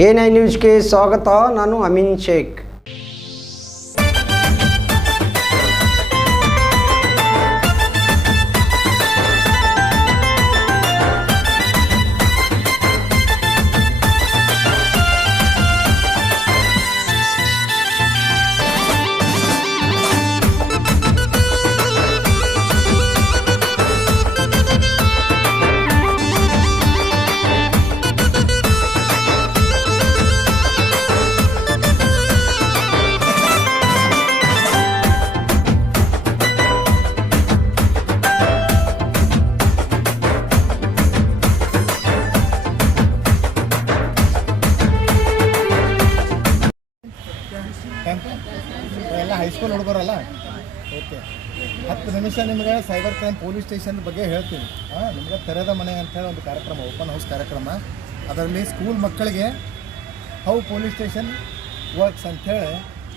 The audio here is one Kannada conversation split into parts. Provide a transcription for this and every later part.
A9 ನ್ಯೂಸ್ಗೆ ಸ್ವಾಗತ. ನಾನು ಅಮೀನ್ ಶೇಖ್. ಎಲ್ಲ ಹೈಸ್ಕೂಲ್ ಹುಡುಗರಲ್ಲ. ಓಕೆ, 10 ನಿಮಿಷ ನಿಮಗೆ ಸೈಬರ್ ಕ್ರೈಮ್ ಪೊಲೀಸ್ ಸ್ಟೇಷನ್ ಬಗ್ಗೆ ಹೇಳ್ತೀನಿ. ನಿಮಗೆ ತೆರೆದ ಮನೆ ಅಂತೇಳಿ ಒಂದು ಕಾರ್ಯಕ್ರಮ, ಓಪನ್ ಹೌಸ್ ಕಾರ್ಯಕ್ರಮ. ಅದರಲ್ಲಿ ಸ್ಕೂಲ್ ಮಕ್ಕಳಿಗೆ ಹೌ ಪೊಲೀಸ್ ಸ್ಟೇಷನ್ ವರ್ಕ್ಸ್ ಅಂಥೇಳಿ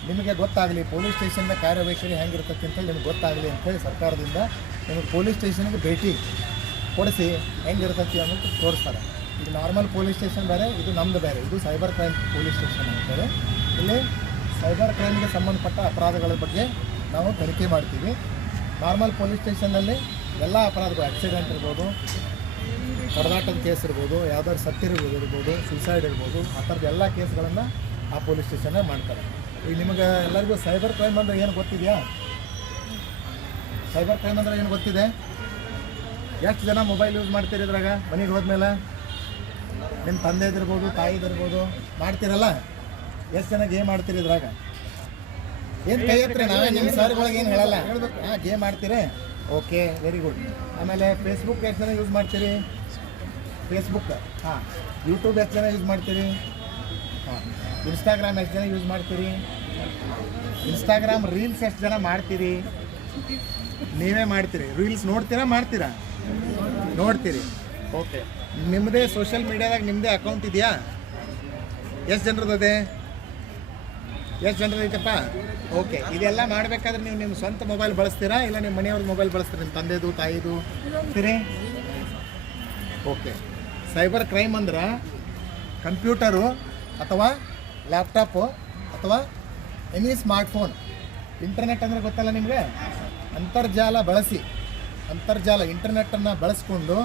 ನಿಮಗೆ ಗೊತ್ತಾಗಲಿ, ಪೊಲೀಸ್ ಸ್ಟೇಷನ್ನ ಕಾರ್ಯವೈಖರಿ ಹೆಂಗಿರ್ತೈತೆ ಅಂತೇಳಿ ನಿಮ್ಗೆ ಗೊತ್ತಾಗಲಿ ಅಂಥೇಳಿ ಸರ್ಕಾರದಿಂದ ನಿಮಗೆ ಪೊಲೀಸ್ ಸ್ಟೇಷನ್ಗೆ ಭೇಟಿ ಕೊಡಿಸಿ ಹೆಂಗಿರ್ತೈತಿ ಅನ್ನೋದು ತೋರಿಸ್ತಾರೆ. ಇದು ನಾರ್ಮಲ್ ಪೊಲೀಸ್ ಸ್ಟೇಷನ್ ಬೇರೆ, ಇದು ನಮ್ಮದು ಬೇರೆ. ಇದು ಸೈಬರ್ ಕ್ರೈಮ್ ಪೊಲೀಸ್ ಸ್ಟೇಷನ್ ಅಂತೇಳಿ. ಇಲ್ಲಿ ಸೈಬರ್ ಕ್ರೈಮ್ಗೆ ಸಂಬಂಧಪಟ್ಟ ಅಪರಾಧಗಳ ಬಗ್ಗೆ ನಾವು ತನಿಖೆ ಮಾಡ್ತೀವಿ. ನಾರ್ಮಲ್ ಪೊಲೀಸ್ ಸ್ಟೇಷನ್ನಲ್ಲಿ ಎಲ್ಲ ಅಪರಾಧಗಳು, ಆಕ್ಸಿಡೆಂಟ್ ಇರ್ಬೋದು, ಹೊಡೆದಾಟದ ಕೇಸ್ ಇರ್ಬೋದು, ಯಾವುದಾದ್ರು ಸತ್ತಿರ್ಬೋದು, ಸೂಸೈಡ್ ಇರ್ಬೋದು, ಆ ಥರದ ಎಲ್ಲ ಕೇಸ್ಗಳನ್ನು ಆ ಪೊಲೀಸ್ ಸ್ಟೇಷನ್ನೇ ಮಾಡ್ತಾರೆ. ಈಗ ನಿಮಗೆ ಎಲ್ಲರಿಗೂ ಸೈಬರ್ ಕ್ರೈಮ್ ಅಂದರೆ ಏನು ಗೊತ್ತಿದೆಯಾ? ಸೈಬರ್ ಕ್ರೈಮ್ ಅಂದರೆ ಏನು ಗೊತ್ತಿದೆ? ಎಷ್ಟು ಜನ ಮೊಬೈಲ್ ಯೂಸ್ ಮಾಡ್ತೀರಿ ಇದ್ರಾಗ? ಮನೆಗೆ ಹೋದ್ಮೇಲೆ ನಿಮ್ಮ ತಂದೆದಿರ್ಬೋದು, ತಾಯಿದಿರ್ಬೋದು ಮಾಡ್ತೀರಲ್ಲ. ಎಷ್ಟು ಜನ ಗೇಮ್ ಆಡ್ತೀರಿ ಇದ್ರಾಗ? ಏನು ಕೈ ಹತ್ರ ನಾವೇ ನಿಮ್ಮ ಸರ್ಗಳಿಗೆ ಏನು ಹೇಳಲ್ಲ, ಹೇಳ್ಬೇಕು. ಗೇಮ್ ಆಡ್ತೀರಿ, ಓಕೆ, ವೆರಿ ಗುಡ್. ಆಮೇಲೆ ಫೇಸ್ಬುಕ್ ಎಷ್ಟು ಜನ ಯೂಸ್ ಮಾಡ್ತೀರಿ? ಫೇಸ್ಬುಕ್. ಯೂಟ್ಯೂಬ್ ಎಷ್ಟು ಜನ ಯೂಸ್ ಮಾಡ್ತೀರಿ? ಇನ್ಸ್ಟಾಗ್ರಾಮ್ ಎಷ್ಟು ಜನ ಯೂಸ್ ಮಾಡ್ತೀರಿ? ಇನ್ಸ್ಟಾಗ್ರಾಮ್ ರೀಲ್ಸ್ ಎಷ್ಟು ಜನ ಮಾಡ್ತೀರಿ? ನೀವೇ ಮಾಡ್ತೀರಿ. ರೀಲ್ಸ್ ನೋಡ್ತೀರಾ, ಮಾಡ್ತೀರಾ? ನೋಡ್ತೀರಿ. ಓಕೆ, ನಿಮ್ಮದೇ ಸೋಷಿಯಲ್ ಮೀಡಿಯಾದಾಗ ನಿಮ್ಮದೇ ಅಕೌಂಟ್ ಇದೆಯಾ? ಎಷ್ಟು ಜನರದ್ದು? ಎಷ್ಟು ಜನರದ್ದು ಐತಪ್ಪ? ಓಕೆ, ಇದೆಲ್ಲ ಮಾಡಬೇಕಾದ್ರೆ ನೀವು ನಿಮ್ಮ ಸ್ವಂತ ಮೊಬೈಲ್ ಬಳಸ್ತೀರಾ, ಇಲ್ಲ ನಿಮ್ಮ ಮನೆಯವ್ರದ್ದು ಮೊಬೈಲ್ ಬಳಸ್ತೀರಾ? ನಿಮ್ಮ ತಂದೆದು, ತಾಯಿದು ಸರಿ? ಓಕೆ, ಸೈಬರ್ ಕ್ರೈಮ್ ಅಂದ್ರೆ ಕಂಪ್ಯೂಟರು ಅಥವಾ ಲ್ಯಾಪ್ಟಾಪು ಅಥವಾ ಎನಿ ಸ್ಮಾರ್ಟ್ಫೋನ್. ಇಂಟರ್ನೆಟ್ ಅಂದರೆ ಗೊತ್ತಲ್ಲ ನಿಮಗೆ? ಅಂತರ್ಜಾಲ ಬಳಸಿ, ಇಂಟರ್ನೆಟ್ಟನ್ನು ಬಳಸ್ಕೊಂಡು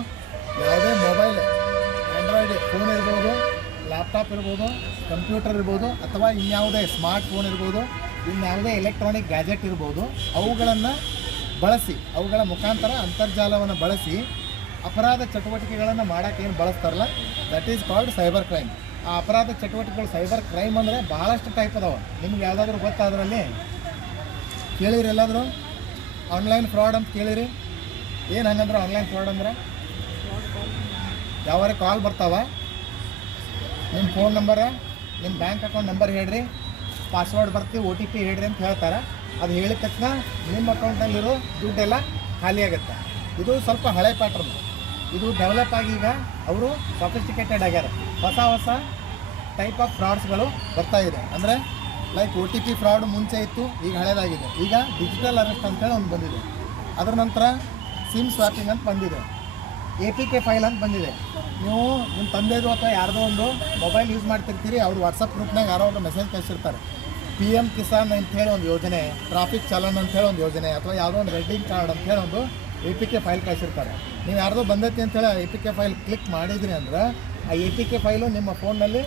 ಯಾವುದೇ ಮೊಬೈಲ್, ಆಂಡ್ರಾಯ್ಡ್ ಫೋನ್ ಇರ್ಬೋದು, ಲ್ಯಾಪ್ಟಾಪ್ ಇರ್ಬೋದು, ಕಂಪ್ಯೂಟರ್ ಇರ್ಬೋದು, ಅಥವಾ ಇನ್ಯಾವುದೇ ಸ್ಮಾರ್ಟ್ ಫೋನ್ ಇರ್ಬೋದು, ಇನ್ಯಾವುದೇ ಎಲೆಕ್ಟ್ರಾನಿಕ್ ಗ್ಯಾಜೆಟ್ ಇರ್ಬೋದು, ಅವುಗಳನ್ನು ಬಳಸಿ, ಅವುಗಳ ಮುಖಾಂತರ ಅಂತರ್ಜಾಲವನ್ನು ಬಳಸಿ ಅಪರಾಧ ಚಟುವಟಿಕೆಗಳನ್ನು ಮಾಡೋಕ್ಕೆ ಏನು ಬಳಸ್ತಾರಲ್ಲ, that is called cyber crime. ಆ ಅಪರಾಧ ಚಟುವಟಿಕೆಗಳು ಸೈಬರ್ ಕ್ರೈಮ್ ಅಂದರೆ ಭಾಳಷ್ಟು ಟೈಪ್ ಅದಾವೆ. ನಿಮ್ಗೆ ಯಾವುದಾದ್ರೂ ಗೊತ್ತಾದ್ರಲ್ಲಿ ಕೇಳಿರಿ? ಎಲ್ಲಾದರೂ ಆನ್ಲೈನ್ ಫ್ರಾಡ್ ಅಂತ ಕೇಳಿರಿ? ಏನು ಹಂಗಂದ್ರೆ ಆನ್ಲೈನ್ ಫ್ರಾಡ್ ಅಂದ್ರೆ ಯಾವಾರ ಕಾಲ್ ಬರ್ತಾವ, ನಿಮ್ಮ ಫೋನ್ ನಂಬರ, ನಿಮ್ಮ ಬ್ಯಾಂಕ್ ಅಕೌಂಟ್ ನಂಬರ್ ಹೇಳ್ರಿ, ಪಾಸ್ವರ್ಡ್ ಬರ್ತೀವಿ, OTP ಹೇಳ್ರಿ ಅಂತ ಹೇಳ್ತಾರೆ. ಅದು ಹೇಳಿದ ತಕ್ಷಣ ನಿಮ್ಮ ಅಕೌಂಟಲ್ಲಿರೋ ದುಡ್ಡೆಲ್ಲ ಖಾಲಿ ಆಗುತ್ತೆ. ಇದು ಸ್ವಲ್ಪ ಹಳೆ ಪ್ಯಾಟ್ರನ್. ಇದು ಡೆವಲಪ್ ಆಗಿ ಈಗ ಅವರು ಸೊಫಿಸ್ಟಿಕೇಟೆಡ್ ಆಗ್ಯಾರ. ಹೊಸ ಟೈಪ್ ಆಫ್ ಫ್ರಾಡ್ಸ್ಗಳು ಬರ್ತಾಯಿದೆ. ಅಂದರೆ ಲೈಕ್ OTP ಫ್ರಾಡ್ ಮುಂಚೆ ಇತ್ತು, ಈಗ ಹಳೇದಾಗಿದೆ. ಈಗ ಡಿಜಿಟಲ್ ಅರೆಸ್ಟ್ ಅಂತೇಳಿ ಒಂದು ಬಂದಿದೆ. ಅದರ ನಂತರ ಸಿಮ್ ಸ್ವಾಪಿಂಗ್ ಅಂತ ಬಂದಿದೆ. APK ಫೈಲ್ ಅಂತ ಬಂದಿದೆ. ನೀವು ನಿಮ್ಮ ತಂದೆದು ಅಥವಾ ಯಾರ್ದೋ ಒಂದು ಮೊಬೈಲ್ ಯೂಸ್ ಮಾಡ್ತಿರ್ತೀರಿ, ಅವ್ರು ವಾಟ್ಸಪ್ ಗ್ರೂಪ್ನಾಗ ಯಾರೋ ಒಂದು ಮೆಸೇಜ್ ಕಳಿಸಿರ್ತಾರೆ, PM ಕಿಸಾನ್ ಅಂಥೇಳಿ ಒಂದು ಯೋಜನೆ, ಟ್ರಾಫಿಕ್ ಚಾಲನ್ ಅಂಥೇಳಿ ಒಂದು ಯೋಜನೆ, ಅಥವಾ ಯಾವುದೋ ಒಂದು ವೆಡ್ಡಿಂಗ್ ಕಾರ್ಡ್ ಅಂಥೇಳಿ ಒಂದು APK ಫೈಲ್ ಕಳಿಸಿರ್ತಾರೆ. ನೀವು ಯಾರ್ದೋ ಬಂದೈತಿ ಅಂತೇಳಿ APK ಫೈಲ್ ಕ್ಲಿಕ್ ಮಾಡಿದ್ರಿ ಅಂದ್ರೆ ಆ APK ಫೈಲು ನಿಮ್ಮ ಫೋನ್ನಲ್ಲಿ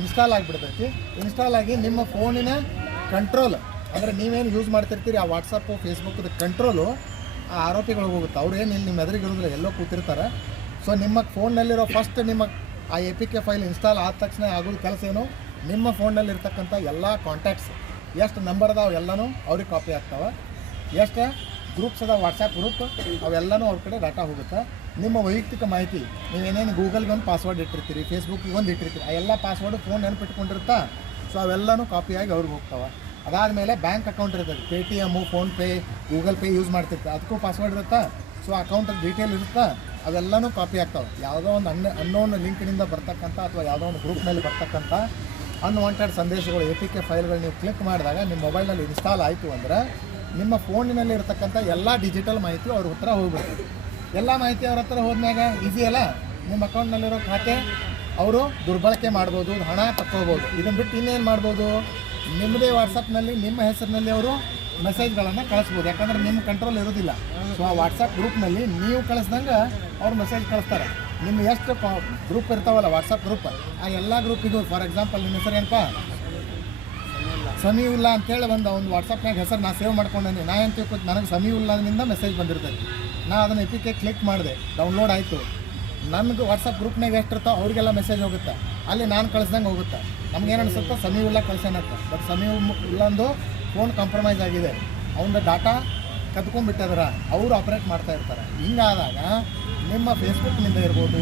ಇನ್ಸ್ಟಾಲ್ ಆಗಿಬಿಡ್ತೈತಿ. ಇನ್ಸ್ಟಾಲ್ ಆಗಿ ನಿಮ್ಮ ಫೋನಿನ ಕಂಟ್ರೋಲ್, ಅಂದರೆ ನೀವೇನು ಯೂಸ್ ಮಾಡ್ತಿರ್ತೀರಿ ಆ ವಾಟ್ಸಪ್ಪು, ಫೇಸ್ಬುಕ್ದು ಕಂಟ್ರೋಲು ಆ ಆರೋಪಿಗಳಿಗೆ ಹೋಗುತ್ತೆ. ಅವ್ರು ಏನು ಇಲ್ಲಿ ನಿಮ್ಮ ಎದುರಿಗೆ ಇರೋದಿಲ್ಲ, ಎಲ್ಲೋ ಕೂತಿರ್ತಾರೆ. ಸೊ ನಿಮ್ಮ ಫೋನ್ನಲ್ಲಿರೋ ಫಸ್ಟ್ ನಿಮ್ಮ ಆ APK ಫೈಲ್ ಇನ್ಸ್ಟಾಲ್ ಆದ ತಕ್ಷಣ ಆಗೋದು ಕೆಲಸ ಏನು, ನಿಮ್ಮ ಫೋನ್ನಲ್ಲಿರ್ತಕ್ಕಂಥ ಎಲ್ಲ ಕಾಂಟ್ಯಾಕ್ಟ್ಸ್, ಎಷ್ಟು ನಂಬರ್ ಅದಾವೆ ಎಲ್ಲನೂ ಅವ್ರಿಗೆ ಕಾಪಿ ಆಗ್ತಾವೆ. ಎಷ್ಟು ಗ್ರೂಪ್ಸ್ ಅದಾವೆ, ವಾಟ್ಸಪ್ ಗ್ರೂಪ್, ಅವೆಲ್ಲನೂ ಅವ್ರ ಕಡೆ ಡಾಟಾ ಹೋಗುತ್ತೆ. ನಿಮ್ಮ ವೈಯಕ್ತಿಕ ಮಾಹಿತಿ, ನೀವೇನೇನು ಗೂಗಲ್ಗೆ ಒಂದು ಪಾಸ್ವರ್ಡ್ ಇಟ್ಟಿರ್ತೀರಿ, ಫೇಸ್ಬುಕ್ಗೆ ಒಂದು ಇಟ್ಟಿರ್ತೀರಿ, ಆ ಎಲ್ಲ ಪಾಸ್ವರ್ಡು ಫೋನ್ ನೆನಪಿಟ್ಕೊಂಡಿರುತ್ತಾ. ಸೊ ಅವೆಲ್ಲನೂ ಕಾಪಿಯಾಗಿ ಅವ್ರಿಗೆ ಹೋಗ್ತಾವೆ. ಅದಾದಮೇಲೆ ಬ್ಯಾಂಕ್ ಅಕೌಂಟ್ ಇರ್ತದೆ, Paytm, PhonePe, Google pay use ಮಾಡ್ತಿರ್ತಾರೆ, ಅದಕ್ಕೂ ಪಾಸ್ವರ್ಡ್ ಇರುತ್ತೆ. ಸೊ ಅಕೌಂಟ್ ಡೀಟೇಲ್ ಇರುತ್ತೆ, ಅವೆಲ್ಲನೂ ಕಾಪಿ ಆಗ್ತಾವೆ. ಯಾವುದೋ ಒಂದು ಅನ್ನೋನ್ ಲಿಂಕ್ನಿಂದ ಬರ್ತಕ್ಕಂಥ ಅಥವಾ ಯಾವುದೋ ಒಂದು ಗ್ರೂಪ್ನಲ್ಲಿ ಬರ್ತಕ್ಕಂಥ ಅನ್ವಾಂಟೆಡ್ ಸಂದೇಶಗಳು, APK ಫೈಲ್ಗಳು ನೀವು ಕ್ಲಿಕ್ ಮಾಡಿದಾಗ ನಿಮ್ಮ ಮೊಬೈಲ್ನಲ್ಲಿ ಇನ್ಸ್ಟಾಲ್ ಆಯಿತು ಅಂದರೆ ನಿಮ್ಮ ಫೋನಿನಲ್ಲಿ ಇರತಕ್ಕಂಥ ಎಲ್ಲ ಡಿಜಿಟಲ್ ಮಾಹಿತಿ ಅವ್ರ ಹತ್ರ ಹೋಗ್ಬಿಡ್ತದೆ. ಎಲ್ಲ ಮಾಹಿತಿ ಅವ್ರ ಹತ್ರ ಹೋದ್ಮ್ಯಾಗ ಈಸಿ ಅಲ್ಲ, ನಿಮ್ಮ ಅಕೌಂಟ್ನಲ್ಲಿರೋ ಖಾತೆ ಅವರು ದುರ್ಬಳಕೆ ಮಾಡ್ಬೋದು, ಹಣ ತಕ್ಕೋಬೋದು. ಇದನ್ನು ಬಿಟ್ಟು ಇನ್ನೇನು ಮಾಡ್ಬೋದು, ನಿಮ್ಮದೇ ವಾಟ್ಸಪ್ನಲ್ಲಿ ನಿಮ್ಮ ಹೆಸರಿನಲ್ಲಿ ಅವರು ಮೆಸೇಜ್ಗಳನ್ನು ಕಳಿಸ್ಬೋದು. ಯಾಕಂದ್ರೆ ನಿಮ್ಮ ಕಂಟ್ರೋಲ್ ಇರೋದಿಲ್ಲ. ಸೊ ಆ ವಾಟ್ಸಪ್ ಗ್ರೂಪ್ನಲ್ಲಿ ನೀವು ಕಳಿಸ್ದಂಗೆ ಅವ್ರು ಮೆಸೇಜ್ ಕಳಿಸ್ತಾರೆ. ನಿಮ್ಮ ಎಷ್ಟು ಗ್ರೂಪ್ ಇರ್ತಾವಲ್ಲ ವಾಟ್ಸಪ್ ಗ್ರೂಪ್, ಆ ಎಲ್ಲ ಗ್ರೂಪಿಗೂ ಫಾರ್ ಎಕ್ಸಾಂಪಲ್ ನಿಮ್ಮ ಹೆಸರು ಏನಪ್ಪ ಸಮೀವುಲ್ಲಾ ಅಂತೇಳಿ ಒಂದು ವಾಟ್ಸಪ್ನಾಗ ಹೆಸರು ನಾ ಸೇವ್ ಮಾಡ್ಕೊಂಡೆ. ನಾ ಏನು ತಿಳ್ಕೊತ ನನಗೆ ಸಮೀವುಲ್ಲಾದಿಂದ ಮೆಸೇಜ್ ಬಂದಿರ್ತೈತಿ. ನಾ ಅದನ್ನು ಎಪಿಕೆ ಕ್ಲಿಕ್ ಮಾಡಿದೆ, ಡೌನ್ಲೋಡ್ ಆಯಿತು. ನನಗೆ ವಾಟ್ಸಪ್ ಗ್ರೂಪ್ನಾಗ ಎಷ್ಟು ಇರ್ತಾವೆ ಅವ್ರಿಗೆಲ್ಲ ಮೆಸೇಜ್ ಹೋಗುತ್ತೆ. ಅಲ್ಲಿ ನಾನು ಕಳಿಸ್ದಂಗೆ ಹೋಗುತ್ತೆ. ನಮ್ಗೇನು ಅನಿಸುತ್ತೆ ಸಮೀವುಲ್ಲಾ ಕಳ್ಸೋಣತ್ತೆ. ಬಟ್ ಸಮೀವುಲ್ಲಾಂದು ಫೋನ್ ಕಾಂಪ್ರಮೈಸ್ ಆಗಿದೆ, ಅವನ ಡಾಟಾ ಕದ್ಕೊಂಡ್ಬಿಟ್ಟಿದಾರೆ, ಅವರು ಆಪ್ರೇಟ್ ಮಾಡ್ತಾ ಇರ್ತಾರೆ. ಹಿಂಗಾದಾಗ ನಿಮ್ಮ ಫೇಸ್ಬುಕ್ನಿಂದ ಇರ್ಬೋದು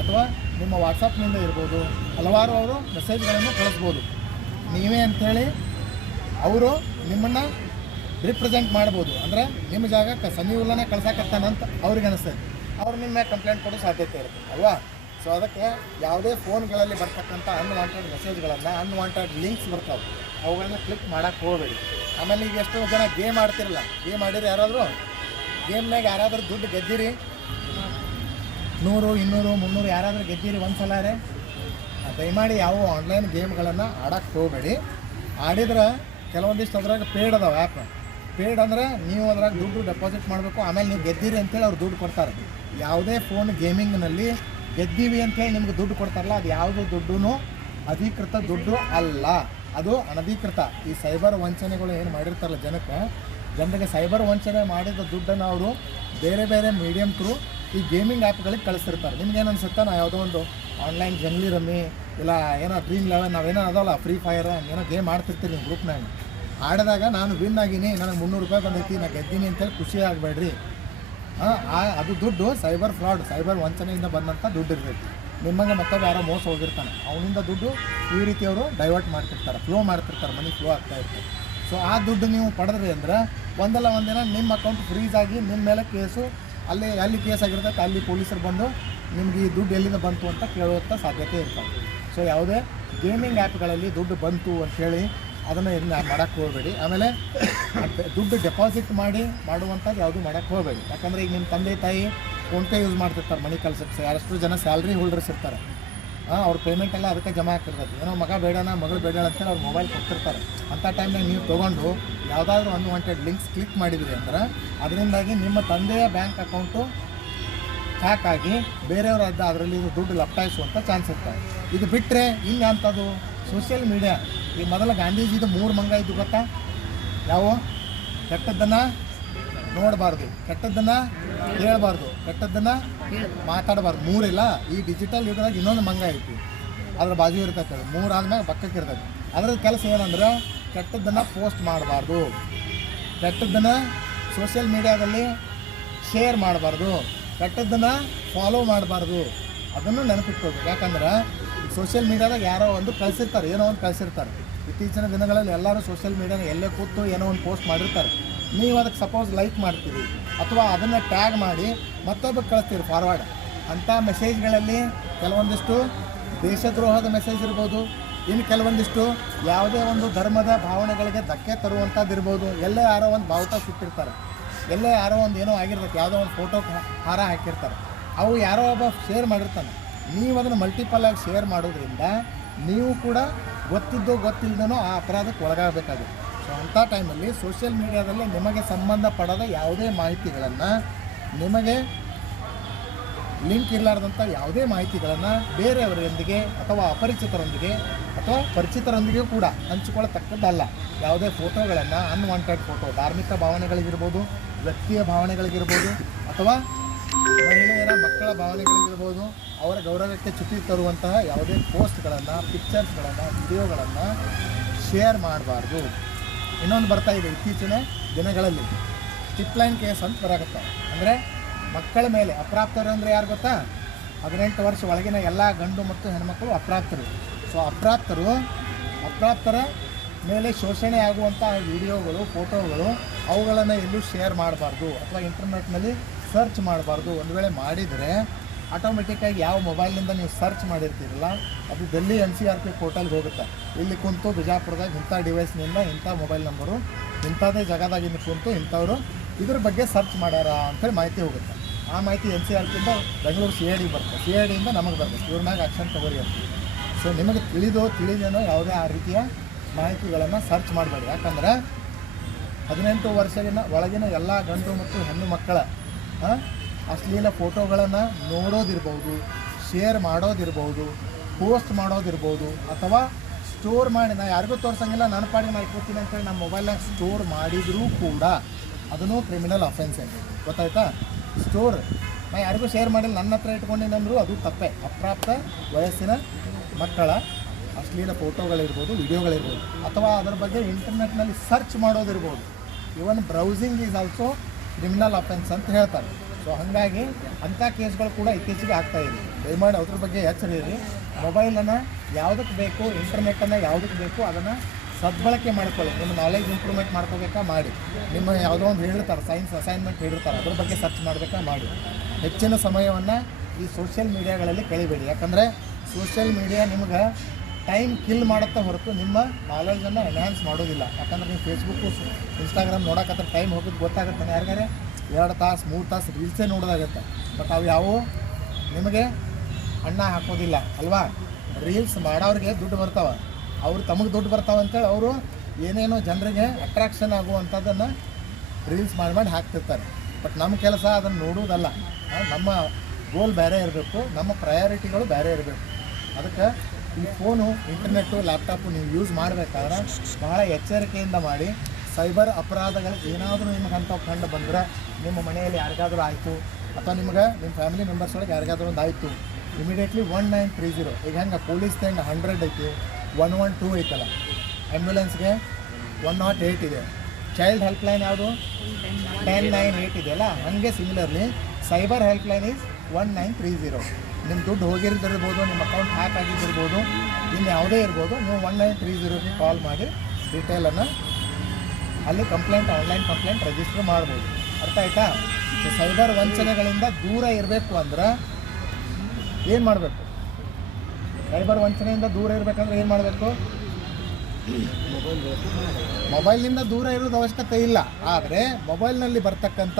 ಅಥವಾ ನಿಮ್ಮ ವಾಟ್ಸಪ್ನಿಂದ ಇರ್ಬೋದು ಹಲವಾರು ಅವರು ಮೆಸೇಜ್ಗಳನ್ನು ಕಳಿಸ್ಬೋದು. ನೀವೇ ಅಂಥೇಳಿ ಅವರು ನಿಮ್ಮನ್ನು ರಿಪ್ರೆಸೆಂಟ್ ಮಾಡ್ಬೋದು. ಅಂದರೆ ನಿಮ್ಮ ಜಾಗಕ್ಕೆ ಸಮೀವುಲ್ಲಾನೇ ಕಳ್ಸಕತ್ತಾನಂತ ಅವ್ರಿಗೆ ಅನಿಸ್ತದೆ. ಅವ್ರು ನಿಮ್ಮ ಕಂಪ್ಲೇಂಟ್ ಕೊಡೋ ಸಾಧ್ಯತೆ ಇರುತ್ತೆ ಅಲ್ವಾ. ಸೊ ಅದಕ್ಕೆ ಯಾವುದೇ ಫೋನ್ಗಳಲ್ಲಿ ಬರ್ತಕ್ಕಂಥ ಅನ್ವಾಂಟೆಡ್ ಮೆಸೇಜ್ಗಳನ್ನು, ಅನ್ವಾಂಟೆಡ್ ಲಿಂಕ್ಸ್ ಬರ್ತಾವೆ, ಅವುಗಳನ್ನ ಕ್ಲಿಕ್ ಮಾಡೋಕ್ಕೆ ಹೋಗಬೇಡಿ. ಆಮೇಲೆ ಈಗ ಎಷ್ಟೋ ಜನ ಗೇಮ್ ಆಡ್ತಿರಲ್ಲ, ಗೇಮ್ ಆಡಿರಿ ಯಾರಾದರೂ ಗೇಮ್ನಾಗ ಯಾರಾದರೂ ದುಡ್ಡು ಗೆದ್ದಿರಿ 100, 200, 300 ಯಾರಾದರೂ ಗೆದ್ದಿರಿ ಒಂದು ಸಲ ರೇ, ದಯಮಾಡಿ ಯಾವ ಆನ್ಲೈನ್ ಗೇಮ್ಗಳನ್ನು ಆಡೋಕ್ಕೆ ಹೋಗಬೇಡಿ. ಆಡಿದ್ರೆ ಕೆಲವೊಂದಿಷ್ಟು ಅದ್ರಾಗ ಪೇಡ್ ಅದಾವೆ ಆ್ಯಪ್. ಪೇಡ್ ಅಂದರೆ ನೀವು ಅದ್ರಾಗ ದುಡ್ಡು ಡೆಪಾಸಿಟ್ ಮಾಡಬೇಕು, ಆಮೇಲೆ ನೀವು ಗೆದ್ದಿರಿ ಅಂತೇಳಿ ಅವ್ರು ದುಡ್ಡು ಕೊಡ್ತಾರೆ. ಯಾವುದೇ ಫೋನ್ ಗೇಮಿಂಗ್ನಲ್ಲಿ ಗೆದ್ದೀವಿ ಅಂತೇಳಿ ನಿಮ್ಗೆ ದುಡ್ಡು ಕೊಡ್ತಾರಲ್ಲ, ಅದು ಯಾವುದೋ ದುಡ್ಡು ಅಧಿಕೃತ ದುಡ್ಡು ಅಲ್ಲ, ಅದು ಅನಧಿಕೃತ. ಈ ಸೈಬರ್ ವಂಚನೆಗಳು ಏನು ಮಾಡಿರ್ತಾರಲ್ಲ ಜನರಿಗೆ ಸೈಬರ್ ವಂಚನೆ ಮಾಡಿದ ದುಡ್ಡನ್ನು ಅವರು ಬೇರೆ ಬೇರೆ ಮೀಡಿಯಮ್ ಥ್ರೂ ಈ ಗೇಮಿಂಗ್ ಆ್ಯಪ್ಗಳಿಗೆ ಕಳಿಸ್ತಿರ್ತಾರೆ. ನಿಮ್ಗೇನು ಅನ್ಸುತ್ತೆ, ನಾ ಯಾವುದೋ ಒಂದು ಆನ್ಲೈನ್ ಜಂಗ್ಲಿ ರಮ್ಮಿ ಇಲ್ಲ ಏನೋ ಡ್ರೀಮ್ ಲೆವೆನ್ ನಾವೇನೋ ಅದಲ್ಲ ಫ್ರೀ ಫೈರ್ ಏನೋ ಗೇಮ್ ಆಡ್ತಿರ್ತೀರಿ ನೀವು ಗ್ರೂಪ್ನಾಗ. ಆಡಿದಾಗ ನಾನು ವಿನ್ ಆಗೀನಿ, ನನಗೆ 300 ರೂಪಾಯಿ ಬಂದೈತಿ, ನಾನು ಗೆದ್ದೀನಿ ಅಂತೇಳಿ ಖುಷಿ ಆಗಬೇಡ್ರಿ. ಅದು ದುಡ್ಡು ಸೈಬರ್ ಫ್ರಾಡ್, ಸೈಬರ್ ವಂಚನೆಯಿಂದ ಬಂದಂಥ ದುಡ್ಡು ಇರ್ತೈತಿ. ನಿಮ್ಮಂಗೆ ಮತ್ತೊಬ್ಬ ಯಾರೋ ಮೋಸ ಹೋಗಿರ್ತಾನೆ, ಅವನಿಂದ ದುಡ್ಡು ಈ ರೀತಿ ಅವರು ಡೈವರ್ಟ್ ಮಾಡ್ತಿರ್ತಾರೆ, ಫ್ಲೋ ಮಾಡ್ತಿರ್ತಾರೆ, ಮನಿ ಫ್ಲೋ ಆಗ್ತಾ ಇರ್ತಾರೆ. ಸೊ ಆ ದುಡ್ಡು ನೀವು ಪಡೆದ್ರಿ ಅಂದ್ರೆ ಒಂದಲ್ಲ ಒಂದಿನ ನಿಮ್ಮ ಅಕೌಂಟ್ ಫ್ರೀಸ್ ಆಗಿ ನಿಮ್ಮ ಮೇಲೆ ಕೇಸು, ಅಲ್ಲಿ ಕೇಸ್ ಆಗಿರ್ತೈತೆ, ಅಲ್ಲಿ ಪೊಲೀಸರು ಬಂದು ನಿಮ್ಗೆ ಈ ದುಡ್ಡು ಎಲ್ಲಿಂದ ಬಂತು ಅಂತ ಕೇಳುವಂಥ ಸಾಧ್ಯತೆ ಇರ್ತಾವೆ. ಸೊ ಯಾವುದೇ ಗೇಮಿಂಗ್ ಆ್ಯಪ್ಗಳಲ್ಲಿ ದುಡ್ಡು ಬಂತು ಅಂಥೇಳಿ ಅದನ್ನು ಇದನ್ನ ಮಾಡೋಕ್ಕೆ ಹೋಗಬೇಡಿ. ಆಮೇಲೆ ದುಡ್ಡು ಡೆಪಾಸಿಟ್ ಮಾಡುವಂಥದ್ದು ಯಾವುದು ಮಾಡೋಕ್ಕೆ ಹೋಗಬೇಡಿ. ಯಾಕಂದರೆ ಈಗ ನಿಮ್ಮ ತಂದೆ ತಾಯಿ ಫೋನ್ಪೇ ಯೂಸ್ ಮಾಡ್ತಿರ್ತಾರೆ ಮನಿ ಕಳ್ಸೋಕ್ಕೆ. ಯಾರಷ್ಟು ಜನ ಸ್ಯಾಲ್ರಿ ಹೋಲ್ಡರ್ಸ್ ಇರ್ತಾರೆ, ಅವ್ರ ಪೇಮೆಂಟ್ ಎಲ್ಲ ಅದಕ್ಕೆ ಜಮಾ ಆಗ್ತಿರ್ತೈತಿ. ಏನೋ ಮಗ ಬೇಡಣ ಮಗಳು ಬೇಡ ಅಂತೇಳಿ ಅವ್ರು ಮೊಬೈಲ್ ಕೊಡ್ತಿರ್ತಾರೆ. ಅಂಥ ಟೈಮ್ನಾಗ ನೀವು ತೊಗೊಂಡು ಯಾವುದಾದ್ರೂ ಅನ್ವಾಂಟೆಡ್ ಲಿಂಕ್ಸ್ ಕ್ಲಿಕ್ ಮಾಡಿದ್ರಿ ಅಂದ್ರೆ ಅದರಿಂದಾಗಿ ನಿಮ್ಮ ತಂದೆಯ ಬ್ಯಾಂಕ್ ಅಕೌಂಟು ಹ್ಯಾಕ್ ಆಗಿ ಬೇರೆಯವ್ರ ಅದರಲ್ಲಿ ದುಡ್ಡು ಲಪ್ಟಾಯಿಸುವಂಥ ಚಾನ್ಸ್ ಇರ್ತವೆ. ಇದು ಬಿಟ್ಟರೆ ಹಿಂಗೆ ಅಂಥದ್ದು ಸೋಷಿಯಲ್ ಮೀಡಿಯಾ. ಈ ಮೊದಲ ಗಾಂಧೀಜಿದು 3 ಮಂಗ ಇದ್ದು ಗೊತ್ತಾ? ಯಾವ? ಕೆಟ್ಟದ್ದನ್ನು ನೋಡಬಾರ್ದು, ಕೆಟ್ಟದ್ದನ್ನು ಕೇಳಬಾರ್ದು, ಕೆಟ್ಟದ್ದನ್ನು ಮಾತಾಡಬಾರ್ದು. 3 ಇಲ್ಲ. ಈ ಡಿಜಿಟಲ್ ಯುಗದಾಗ ಇನ್ನೊಂದು ಮಂಗ ಐತಿ, ಅದ್ರ ಬಾಜು ಇರ್ತೈತೆ. 3 ಆದ್ಮೇಲೆ ಬಕ್ಕಕ್ಕೆ ಇರ್ತೈತೆ. ಅದ್ರದ್ದು ಕೆಲಸ ಏನಂದ್ರೆ ಕೆಟ್ಟದ್ದನ್ನು ಪೋಸ್ಟ್ ಮಾಡಬಾರ್ದು, ಕೆಟ್ಟದ್ದನ್ನು ಸೋಷಿಯಲ್ ಮೀಡಿಯಾದಲ್ಲಿ ಶೇರ್ ಮಾಡಬಾರ್ದು, ಕೆಟ್ಟದ್ದನ್ನು ಫಾಲೋ ಮಾಡಬಾರ್ದು. ಅದನ್ನು ನೆನಪಿಟ್ಕೋಬೇಕು. ಯಾಕಂದ್ರೆ ಸೋಷಿಯಲ್ ಮೀಡಿಯಾದಾಗ ಯಾರೋ ಒಂದು ಕಳಿಸಿರ್ತಾರೆ, ಏನೋ ಒಂದು ಕಳಿಸಿರ್ತಾರೆ. ಇತ್ತೀಚಿನ ದಿನಗಳಲ್ಲಿ ಎಲ್ಲರೂ ಸೋಷಿಯಲ್ ಮೀಡಿಯಾನ ಎಲ್ಲೇ ಕೂತು ಏನೋ ಒಂದು ಪೋಸ್ಟ್ ಮಾಡಿರ್ತಾರೆ. ನೀವು ಅದಕ್ಕೆ ಸಪೋಸ್ ಲೈಕ್ ಮಾಡ್ತೀರಿ ಅಥವಾ ಅದನ್ನು ಟ್ಯಾಗ್ ಮಾಡಿ ಮತ್ತೊಬ್ಬಕ್ಕೆ ಕಳಿಸ್ತೀರಿ ಫಾರ್ವರ್ಡ್. ಅಂಥ ಮೆಸೇಜ್ಗಳಲ್ಲಿ ಕೆಲವೊಂದಿಷ್ಟು ದೇಶದ್ರೋಹದ ಮೆಸೇಜ್ ಇರ್ಬೋದು, ಇನ್ನು ಕೆಲವೊಂದಿಷ್ಟು ಯಾವುದೇ ಒಂದು ಧರ್ಮದ ಭಾವನೆಗಳಿಗೆ ಧಕ್ಕೆ ತರುವಂಥದ್ದು ಇರ್ಬೋದು. ಎಲ್ಲೇ ಯಾರೋ ಒಂದು ಬಾವುಟ ಸುಟ್ಟಿರ್ತಾರೆ, ಎಲ್ಲೇ ಯಾರೋ ಒಂದು ಏನೋ ಆಗಿರ್ತೈತೆ, ಯಾವುದೋ ಒಂದು ಫೋಟೋ ಹಾರ ಹಾಕಿರ್ತಾರೆ, ಅವು ಯಾರೋ ಒಬ್ಬ ಶೇರ್ ಮಾಡಿರ್ತಾನೆ. ನೀವು ಅದನ್ನು ಮಲ್ಟಿಪಲ್ ಆಗಿ ಶೇರ್ ಮಾಡೋದ್ರಿಂದ ನೀವು ಕೂಡ ಗೊತ್ತಿದ್ದೋ ಗೊತ್ತಿಲ್ಲದನೋ ಆ ಅಪರಾಧಕ್ಕೆ ಒಳಗಾಗಬೇಕಾಗುತ್ತೆ. ಸೊ ಅಂಥ ಟೈಮಲ್ಲಿ ಸೋಷಿಯಲ್ ಮೀಡಿಯಾದಲ್ಲಿ ನಿಮಗೆ ಸಂಬಂಧಪಡದ ಯಾವುದೇ ಮಾಹಿತಿಗಳನ್ನು, ನಿಮಗೆ ಲಿಂಕ್ ಇರಲಾರ್ದಂಥ ಯಾವುದೇ ಮಾಹಿತಿಗಳನ್ನು ಬೇರೆಯವರೊಂದಿಗೆ ಅಥವಾ ಅಪರಿಚಿತರೊಂದಿಗೆ ಅಥವಾ ಪರಿಚಿತರೊಂದಿಗೆ ಕೂಡ ಹಂಚಿಕೊಳ್ಳತಕ್ಕದ್ದಲ್ಲ. ಯಾವುದೇ ಫೋಟೋಗಳನ್ನು ಅನ್ವಾಂಟೆಡ್ ಫೋಟೋ, ಧಾರ್ಮಿಕ ಭಾವನೆಗಳಿಗಿರ್ಬೋದು, ವ್ಯಕ್ತಿಯ ಭಾವನೆಗಳಿಗಿರ್ಬೋದು, ಅಥವಾ ಮಹಿಳೆಯರ ಮಕ್ಕಳ ಭಾವನೆಗಳಿಗಿರ್ಬೋದು, ಅವರ ಗೌರವಕ್ಕೆ ಚ್ಯುತಿ ತರುವಂತಹ ಯಾವುದೇ ಪೋಸ್ಟ್ಗಳನ್ನು, ಪಿಕ್ಚರ್ಸ್ಗಳನ್ನು, ವಿಡಿಯೋಗಳನ್ನು ಶೇರ್ ಮಾಡಬಾರ್ದು. ಇನ್ನೊಂದು ಬರ್ತಾ ಇದೆ ಇತ್ತೀಚಿನ ದಿನಗಳಲ್ಲಿ, ಟಿಪ್ಲೈನ್ ಕೇಸ್ ಅಂತ ಬರಾಗುತ್ತೆ. ಅಂದರೆ ಮಕ್ಕಳ ಮೇಲೆ ಅಪ್ರಾಪ್ತರು ಅಂದರೆ ಯಾರು ಗೊತ್ತಾ? 18 ವರ್ಷ ಒಳಗಿನ ಎಲ್ಲ ಗಂಡು ಮತ್ತು ಹೆಣ್ಮಕ್ಳು ಅಪ್ರಾಪ್ತರು. ಸೊ ಅಪ್ರಾಪ್ತರ ಮೇಲೆ ಶೋಷಣೆ ಆಗುವಂಥ ವಿಡಿಯೋಗಳು, ಫೋಟೋಗಳು, ಅವುಗಳನ್ನು ಎಲ್ಲೂ ಶೇರ್ ಮಾಡಬಾರ್ದು ಅಥವಾ ಇಂಟರ್ನೆಟ್ನಲ್ಲಿ ಸರ್ಚ್ ಮಾಡಬಾರ್ದು. ಒಂದು ವೇಳೆ ಮಾಡಿದರೆ ಆಟೋಮೆಟಿಕ್ಕಾಗಿ ಯಾವ ಮೊಬೈಲ್ನಿಂದ ನೀವು ಸರ್ಚ್ ಮಾಡಿರ್ತೀರಲ್ಲ ಅದು ಡೆಲ್ಲಿ NCRP ಪೋರ್ಟಲ್ಗೆ ಹೋಗುತ್ತೆ. ಇಲ್ಲಿ ಕುಂತು ಬಿಜಾಪುರದಾಗ ಇಂಥ ಡಿವೈಸ್ನಿಂದ ಇಂಥ ಮೊಬೈಲ್ ನಂಬರು ಇಂಥದ್ದೇ ಜಾಗದಾಗಿಂದ ಕುಂತು ಇಂಥವರು ಇದ್ರ ಬಗ್ಗೆ ಸರ್ಚ್ ಮಾಡ್ಯಾರ ಅಂಥೇಳಿ ಮಾಹಿತಿ ಹೋಗುತ್ತೆ. ಆ ಮಾಹಿತಿ NCRTಯಿಂದ ಬೆಂಗಳೂರು CID ಬರ್ತದೆ, CIDಯಿಂದ ನಮಗೆ ಬರ್ತದೆ, ಇವ್ರ ಮ್ಯಾಗ ಆ್ಯಕ್ಷನ್ ತಗೋರಿ ಅಂತ. ಸೊ ನಿಮಗೆ ತಿಳಿದೇನೋ ಯಾವುದೇ ಆ ರೀತಿಯ ಮಾಹಿತಿಗಳನ್ನು ಸರ್ಚ್ ಮಾಡಬೇಡಿ. ಯಾಕಂದ್ರೆ 18 ವರ್ಷದ ಒಳಗಿನ ಎಲ್ಲ ಗಂಡು ಮತ್ತು ಹೆಣ್ಣು ಮಕ್ಕಳ ಅಶ್ಲೀಲ ಫೋಟೋಗಳನ್ನು ನೋಡೋದಿರ್ಬೋದು, ಶೇರ್ ಮಾಡೋದಿರ್ಬೋದು, ಪೋಸ್ಟ್ ಮಾಡೋದಿರ್ಬೋದು, ಅಥವಾ ಸ್ಟೋರ್ ಮಾಡಿ ನಾ ಯಾರಿಗೂ ತೋರ್ಸಂಗಿಲ್ಲ, ನನ್ನ ಪಾಡಿಗೆ ನಾ ಇಟ್ಕೊತೀನಿ ಅಂತೇಳಿ ನಮ್ಮ ಮೊಬೈಲ್ನಾಗ ಸ್ಟೋರ್ ಮಾಡಿದರೂ ಕೂಡ ಅದನ್ನು ಕ್ರಿಮಿನಲ್ ಅಫೆನ್ಸ್ ಇದೆ, ಗೊತ್ತಾಯ್ತಾ? ಸ್ಟೋರ್ ನಾ ಯಾರಿಗೂ ಶೇರ್ ಮಾಡಿಲ್ಲ, ನನ್ನ ಹತ್ರ ಇಟ್ಕೊಂಡಿನಂದ್ರು ಅದು ತಪ್ಪೇ. ಅಪ್ರಾಪ್ತ ವಯಸ್ಸಿನ ಮಕ್ಕಳ ಅಶ್ಲೀಲ ಫೋಟೋಗಳಿರ್ಬೋದು, ವಿಡಿಯೋಗಳಿರ್ಬೋದು, ಅಥವಾ ಅದರ ಬಗ್ಗೆ ಇಂಟರ್ನೆಟ್ನಲ್ಲಿ ಸರ್ಚ್ ಮಾಡೋದಿರ್ಬೋದು. Even browsing is also criminal offence ಅಂತ ಹೇಳ್ತಾರೆ. ಸೊ ಹಾಗಾಗಿ ಅಂಥ ಕೇಸ್ಗಳು ಕೂಡ ಇತ್ತೀಚೆಗೆ ಆಗ್ತಾಯಿದೆ. ದಯಮಾಡಿ ಅದ್ರ ಬಗ್ಗೆ ಎಚ್ಚರ ಇರಿ. ಮೊಬೈಲನ್ನು ಯಾವುದಕ್ಕೆ ಬೇಕು, ಇಂಟರ್ನೆಟ್ಟನ್ನು ಯಾವುದಕ್ಕೆ ಬೇಕು ಅದನ್ನು ಸದ್ಬಳಕೆ ಮಾಡ್ಕೊಳ್ಳಿ. ನಿಮ್ಮ ನಾಲೆಜ್ ಇಂಪ್ರೂವ್ಮೆಂಟ್ ಮಾಡ್ಕೋಬೇಕಾ ಮಾಡಿ, ನಿಮ್ಮ ಯಾವುದೋ ಒಂದು ಹೇಳಿರ್ತಾರೆ, ಸೈನ್ಸ್ ಅಸೈನ್ಮೆಂಟ್ ಹೇಳಿರ್ತಾರೆ, ಅದ್ರ ಬಗ್ಗೆ ಸರ್ಚ್ ಮಾಡಬೇಕಾ ಮಾಡಿ. ಹೆಚ್ಚಿನ ಸಮಯವನ್ನು ಈ ಸೋಷಿಯಲ್ ಮೀಡಿಯಾಗಳಲ್ಲಿ ಕಳಿಬೇಡಿ. ಯಾಕಂದರೆ ಸೋಷಿಯಲ್ ಮೀಡಿಯಾ ನಿಮ್ಗೆ ಟೈಮ್ ಕಿಲ್ ಮಾಡುತ್ತಾ ಹೊರತು ನಿಮ್ಮ ನಾಲೆಜನ್ನು ಎನ್ಹ್ಯಾನ್ಸ್ ಮಾಡೋದಿಲ್ಲ. ಯಾಕಂದ್ರೆ ನೀವು ಫೇಸ್ಬುಕ್ಕು ಇನ್ಸ್ಟಾಗ್ರಾಮ್ ನೋಡೋಕತ್ರ ಟೈಮ್ ಹೋಗೋದು ಗೊತ್ತಾಗುತ್ತೆ. ಯಾರಿಗಾರೆ 2 ತಾಸು 3 ತಾಸು ರೀಲ್ಸೇ ನೋಡೋದಾಗತ್ತೆ. ಬಟ್ ಅವು ಯಾವುವು ನಿಮಗೆ ಅನ್ನ ಹಾಕೋದಿಲ್ಲ ಅಲ್ವಾ? ರೀಲ್ಸ್ ಮಾಡೋರಿಗೆ ದುಡ್ಡು ಬರ್ತಾವೆ, ಅವ್ರು ತಮಗೆ ದುಡ್ಡು ಬರ್ತಾವೆ ಅಂತೇಳಿ ಅವರು ಏನೇನೋ ಜನರಿಗೆ ಅಟ್ರಾಕ್ಷನ್ ಆಗುವಂಥದ್ದನ್ನು ರೀಲ್ಸ್ ಮಾಡಿ ಹಾಕ್ತಿರ್ತಾರೆ. ಬಟ್ ನಮ್ಮ ಕೆಲಸ ಅದನ್ನು ನೋಡುವುದಲ್ಲ. ನಮ್ಮ ಗೋಲ್ ಬೇರೆ ಇರಬೇಕು, ನಮ್ಮ ಪ್ರಯಾರಿಟಿಗಳು ಬೇರೆ ಇರಬೇಕು. ಅದಕ್ಕೆ ಈ ಫೋನು, ಇಂಟರ್ನೆಟ್ಟು, ಲ್ಯಾಪ್ಟಾಪು ನೀವು ಯೂಸ್ ಮಾಡಬೇಕಾದ್ರೆ ಭಾಳ ಎಚ್ಚರಿಕೆಯಿಂದ ಮಾಡಿ. ಸೈಬರ್ ಅಪರಾಧಗಳು ಏನಾದರೂ ನಿಮಗೆ ಅಂಥವು ಕಂಡು ಬಂದರೆ, ನಿಮ್ಮ ಮನೆಯಲ್ಲಿ ಯಾರಿಗಾದರೂ ಆಯಿತು ಅಥವಾ ನಿಮ್ಗೆ ನಿಮ್ಮ ಫ್ಯಾಮಿಲಿ ಮೆಂಬರ್ಸ್ ಒಳಗೆ ಯಾರಿಗಾದ್ರೂ ಒಂದು ಆಯಿತು, ಇಮಿಡಿಯೇಟ್ಲಿ 1930 ಈಗ ಹೆಂಗೆ ಪೊಲೀಸ್ ಹೆಂಗೆ 100 ಐತಿ, 112 ಐತಲ್ಲ, ಆ್ಯಂಬುಲೆನ್ಸ್ಗೆ 108 ಇದೆ, ಚೈಲ್ಡ್ ಹೆಲ್ಪ್ಲೈನ್ ಯಾವುದು 1098 ಇದೆಯಲ್ಲ, ಹಾಗೆ ಸಿಮಿಲರ್ಲಿ ಸೈಬರ್ ಹೆಲ್ಪ್ಲೈನ್ ಈಸ್ 1930. ನಿಮ್ಮ ದುಡ್ಡು ಹೋಗಿರ್ದಿರ್ಬೋದು, ನಿಮ್ಮ ಅಕೌಂಟ್ ಹ್ಯಾಕ್ ಆಗಿದ್ದಿರ್ಬೋದು, ಇನ್ನು ಯಾವುದೇ ಇರ್ಬೋದು, ನೀವು 1930ಗೆ ಕಾಲ್ ಮಾಡಿ ಡೀಟೇಲನ್ನು ಅಲ್ಲಿ ಕಂಪ್ಲೇಂಟ್, ಆನ್ಲೈನ್ ಕಂಪ್ಲೇಂಟ್ ರಿಜಿಸ್ಟರ್ ಮಾಡ್ಬೋದು. ಅರ್ಥ ಆಯ್ತಾ? ಸೊ ಸೈಬರ್ ವಂಚನೆಗಳಿಂದ ದೂರ ಇರಬೇಕು ಅಂದ್ರೆ ಏನು ಮಾಡಬೇಕು? ಸೈಬರ್ ವಂಚನೆಯಿಂದ ದೂರ ಇರಬೇಕಂದ್ರೆ ಏನು ಮಾಡಬೇಕು? ಮೊಬೈಲ್ನಿಂದ ದೂರ ಇರೋದು ಅವಶ್ಯಕತೆ ಇಲ್ಲ. ಆದರೆ ಮೊಬೈಲ್ನಲ್ಲಿ ಬರ್ತಕ್ಕಂಥ